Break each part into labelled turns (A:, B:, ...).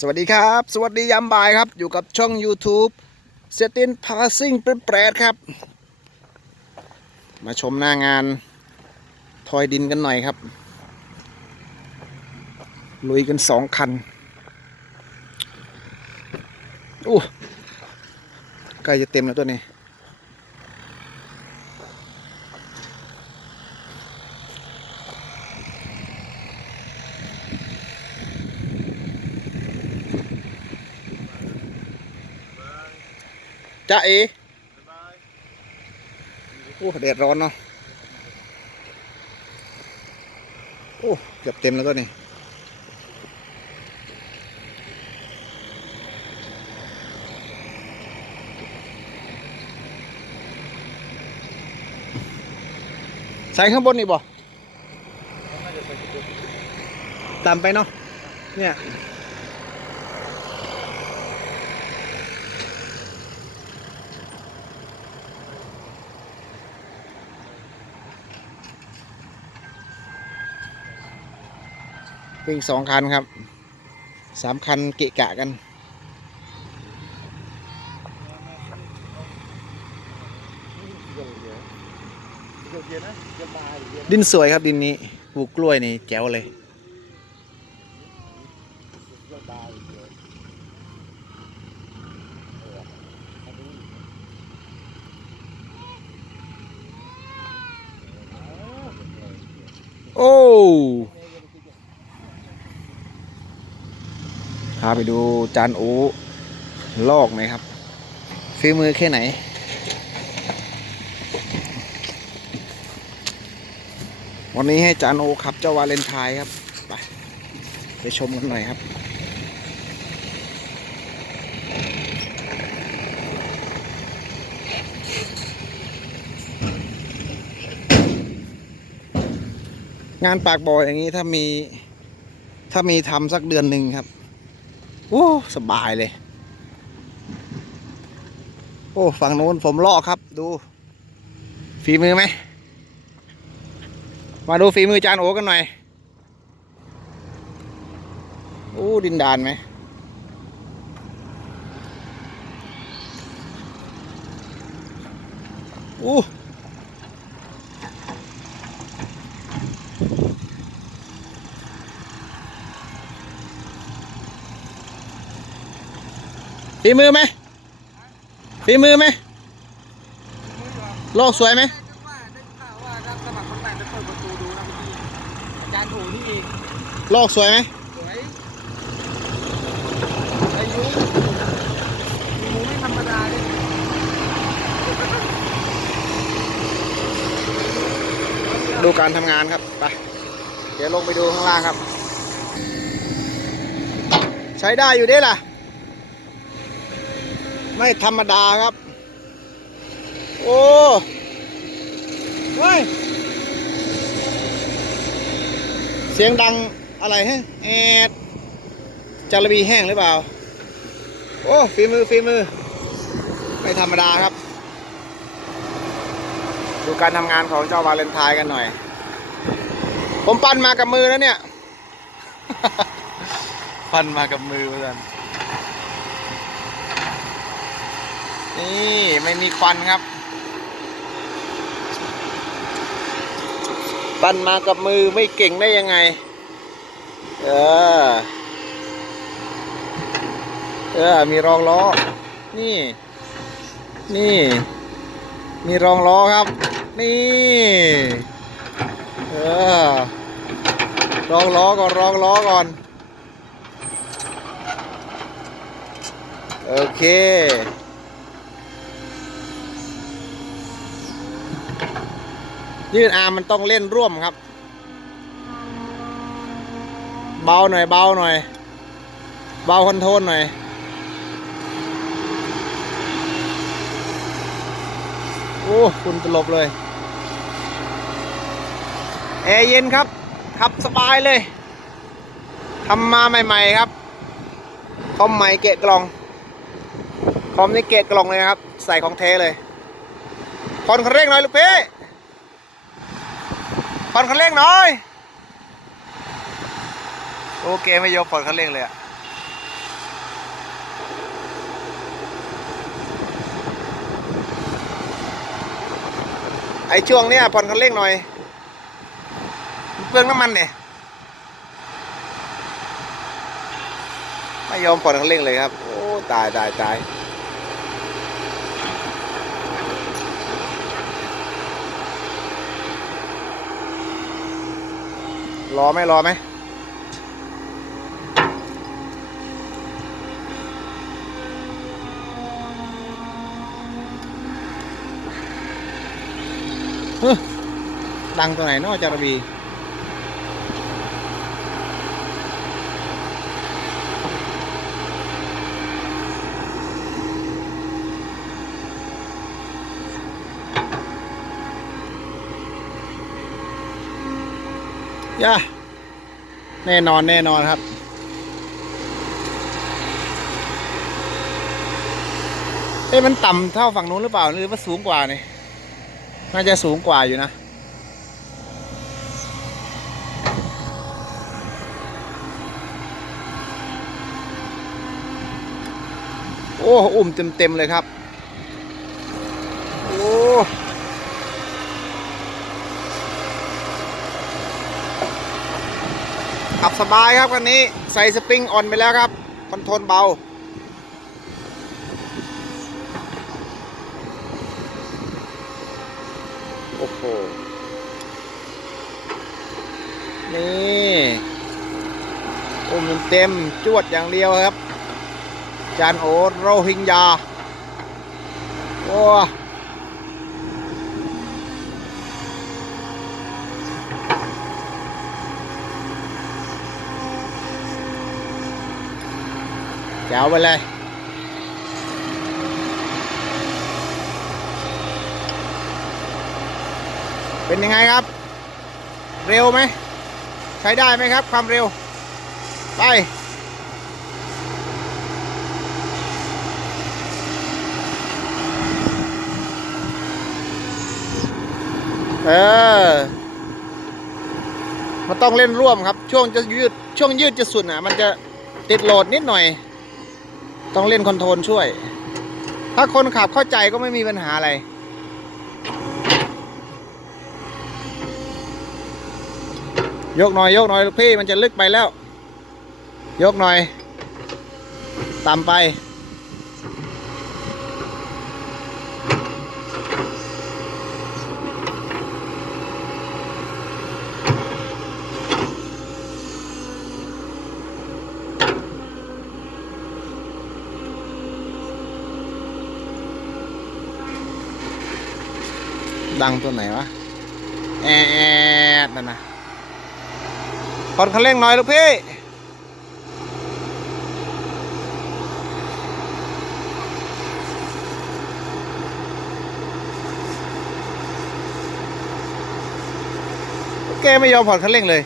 A: สวัสดีครับ สวัสดียามบ่ายครับ อยู่กับช่อง YouTube เซตินพาซิ่งเป็นแปรดครับ มาชมหน้างานทอยดินกันหน่อยครับ ลุยกันสองคันอู้ใกล้จะเต็มแล้วตัวนี้ จ้าเอโอ้แดดร้อนเนาะโอ้เกือบเต็มแล้วตัวนี้ใส่ข้างบนนี่บ่ตามไปเนาะเนี่ย วิ่งสองคันครับสามคันเกะกะกันดินสวยครับดินนี้ปลูกกล้วยนี่แจ๋วเลย โอ้ พาไปดูจานโอลอกหน่อยครับฝีมือแค่ไหน วันนี้ให้จานโอขับเจ้าวาเลนไทน์ครับ ไป ไปชมกันหน่อยครับงานปากบ่ออย่างนี้ถ้ามี ถ้ามีทำสักเดือนหนึ่งครับ โอ้สบายเลย โอ้ฝั่งโน้นผมลอกครับ ดู ฝีมือไหม มาดูฝีมือจานโอกันหน่อย โอ้ดินดานไหมโอ้ ฝีมือไหมฝีมือไหมลอกสวยไหม
B: ว่าได้ข่าวว่ารับสมัครคนใหม่จะเปิดประตูดูนะเมื่อกี้อาจารย์ถูนี่เอง
A: ลอกสวยไหม
B: สวยอายุมีมูไม่ธรรมดาเลย
A: ดูการทำงานครับ ไป เดี๋ยวลงไปดูข้างล่างครับ ใช้ได้อยู่เด้ล่ะ ไม่ธรรมดาครับ โอ้เฮ้ยเสียงดังอะไรฮะแอดจารบีแห้งหรือเปล่า โอ้ฝีมือฝีมือ ไม่ธรรมดาครับ ดูการทำงานของเจ้าวาเลนไทน์กันหน่อย ผมปั้นมากับมือแล้วเนี่ย ปั้นมากับมือเหมือนกั นี่ไม่มีควันครับ ปั้นมากับมือไม่เก่งได้ยังไง เออ เออ มีรองล้อ นี่ นี่ มีรองล้อครับ นี่ เออ รองล้อก่อน รองล้อก่อนโอเค ยืดอาร์มมันต้องเล่นร่วมครับ เบาหน่อยเบาหน่อย เบาคอนโทรลหน่อยโอ้คุณตลบเลยแอร์เย็นครับ ขับสบายเลยทำมาใหม่ๆครับ คอมใหม่เกะกล่อง คอมนี่เกะกล่องเลยนะครับ ใส่ของเทเลยผ่อนเร่งหน่อยลูกพี่ ผ่อนคันเร่งหน่อย โอเคไม่ยอมผ่อนคันเร่งเลยอะไอช่วงเนี้ยผ่อนคันเร่งหน่อยเปลืองน้ำมันเนี่ยไม่ยอมผ่อนคันเร่งเลยครับ โอ้ ตายตายตาย รอไหมรอไหมเฮ้ดังตัวไหนนอกจารบี ย่าแน่นอนแน่นอนครับ เอ้มันต่ำเท่าฝั่งนู้นหรือเปล่า หรือว่าสูงกว่าเนี่ยน่าจะสูงกว่าอยู่นะโอ้ อุ่มเต็มเต็มๆเลยครับ โอ้ ขับ สบายครับคันนี้ใส่สปริงออนไปแล้วครับคอนโทรลเบา โอ้โห นี่โอ้มเต็มจวดอย่างเดียวครับ จานโอโรฮิงญาโอ้ แจ๋วไปเลย เป็นยังไงครับ เร็วไหม ใช้ได้ไหมครับ ความเร็ว ไปเออ มันต้องเล่นร่วมครับ ช่วงจะยืด ช่วงยืดจะสุดอะ มันจะติดโหลดนิดหน่อย ต้องเล่นคอนโทรลช่วย ถ้าคนขับเข้าใจก็ไม่มีปัญหาอะไร ยกหน่อย ยกหน่อยลูกพี่มันจะลึกไปแล้ว ยกหน่อย ต่ำไป ดังตัวไหนวะ แอดนั่นนะผ่อนคันเร่งหน่อยลูกพี่แกไม่ยอมผ่อนคันเร่งเลย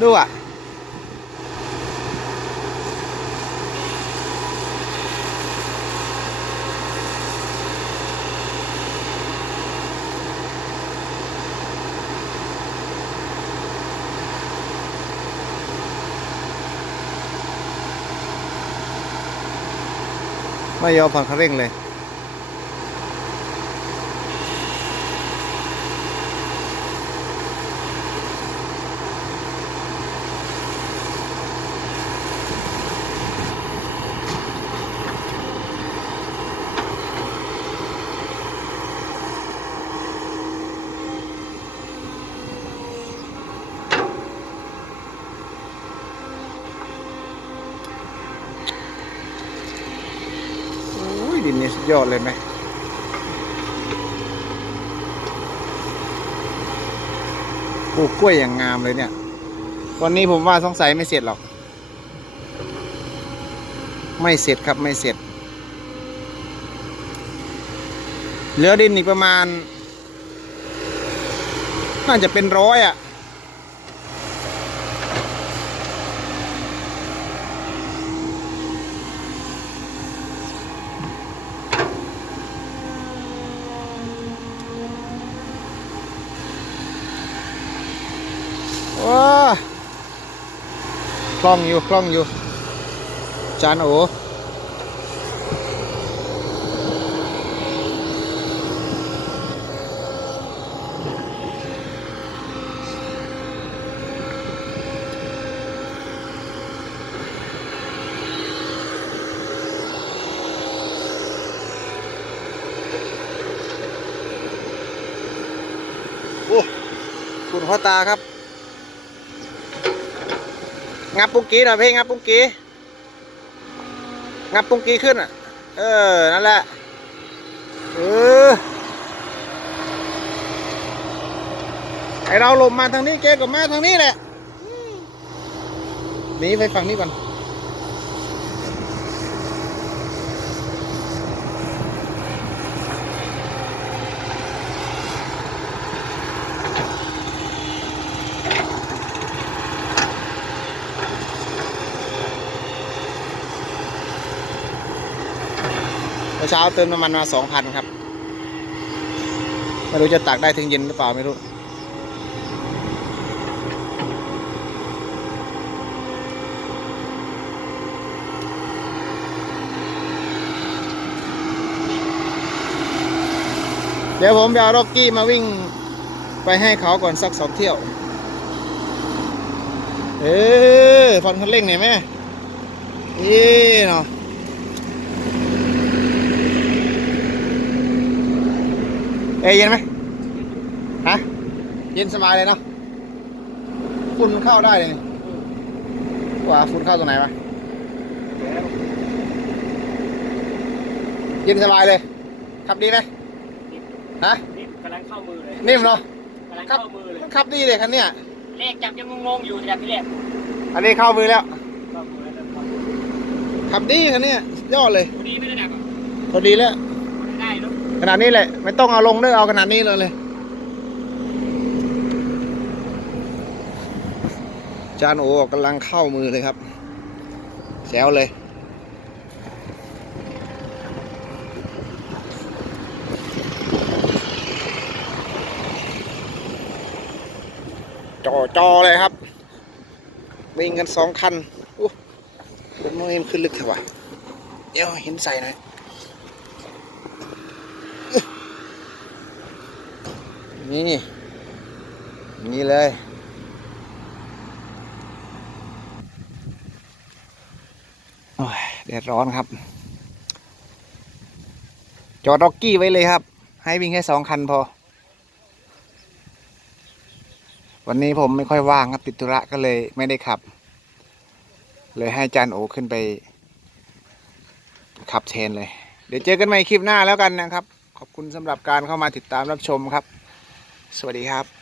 A: ดูอะ ไม่ยอมผ่อนคันเร่งเลย นี่สุดยอดเลยไหมปลูกกล้วยอย่างงามเลยเนี่ย วันนี้ผมว่าสงสัยไม่เสร็จหรอก ไม่เสร็จครับไม่เสร็จ เหลือดินอีกประมาณ น่าจะเป็นร้อยอะ ว้าคล่องอยู่คล่องอยู่ จานโอโอ้คุณพ่อตาครับ งับปุ้งกี้หน่อยเพ่งับปุ้งกี้งับปุ้งกี้ขึ้นอะ เออ นั่นแหละ เออ ไอเราหลบมาทางนี้แกก็มาทางนี้แหละหนีไปฝั่งนี้ก่อน ช้าเติมน้ำมันมาสองพันครับ ไม่รู้จะตักได้ถึงเย็นหรือเปล่าไม่รู้ เดี๋ยวผมไปเอาร็อกกี้มาวิ่งไปให้เขาก่อนสักสองเที่ยว เออฟันคันเร่งเนี่ยแม่เอ๊ะเนาะ อ้ยเย็นไหมฮะ เย็นสบายเลยเนาะฝุ่นเข้าได้เลยนี่ว่าฝุ่นเข้าตรงไหนวะเย็นสบายเลย ขับดีไหมฮะ
B: นี่กำลังเข้ามือเลย
A: นิ่มเนาะ
B: กำลังเข้ามือเลย
A: มันขับดีเลยคันเนี้ย
B: เลขจับยังงงๆอยู่จากที่แรก
A: อันนี้เข้ามือแล้ว
B: เข้ามือแล้วเข้ามือ
A: ขับดีคันเนี้ยยอดเลย
B: พอดีไม่ได้ดักอะ
A: พอดีแล้ว
B: ได้เนอะ
A: ขนาดนี้แหละ ไม่ต้องเอาลงด้วยเอาขนาดนี้เลยเลยจานโอกำลังเข้ามือเลยครับแซวเลยจอจอเลยครับ วิ่งกันสองคันอู้ผมมองเห็นขึ้นลึกเถอะวะเดี๋ยวเห็นใส่หน่อย นี่นี่เลย โอ้ยแดดร้อนครับ จอดร็อกกี้ไว้เลยครับ ให้วิ่งแค่สองคันพอ วันนี้ผมไม่ค่อยว่างครับติดธุระก็เลยไม่ได้ขับ เลยให้จานโอขึ้นไป ขับเชนเลย เดี๋ยวเจอกันใหม่คลิปหน้าแล้วกันนะครับ ขอบคุณสำหรับการเข้ามาติดตามรับชมครับ สวัสดีครับ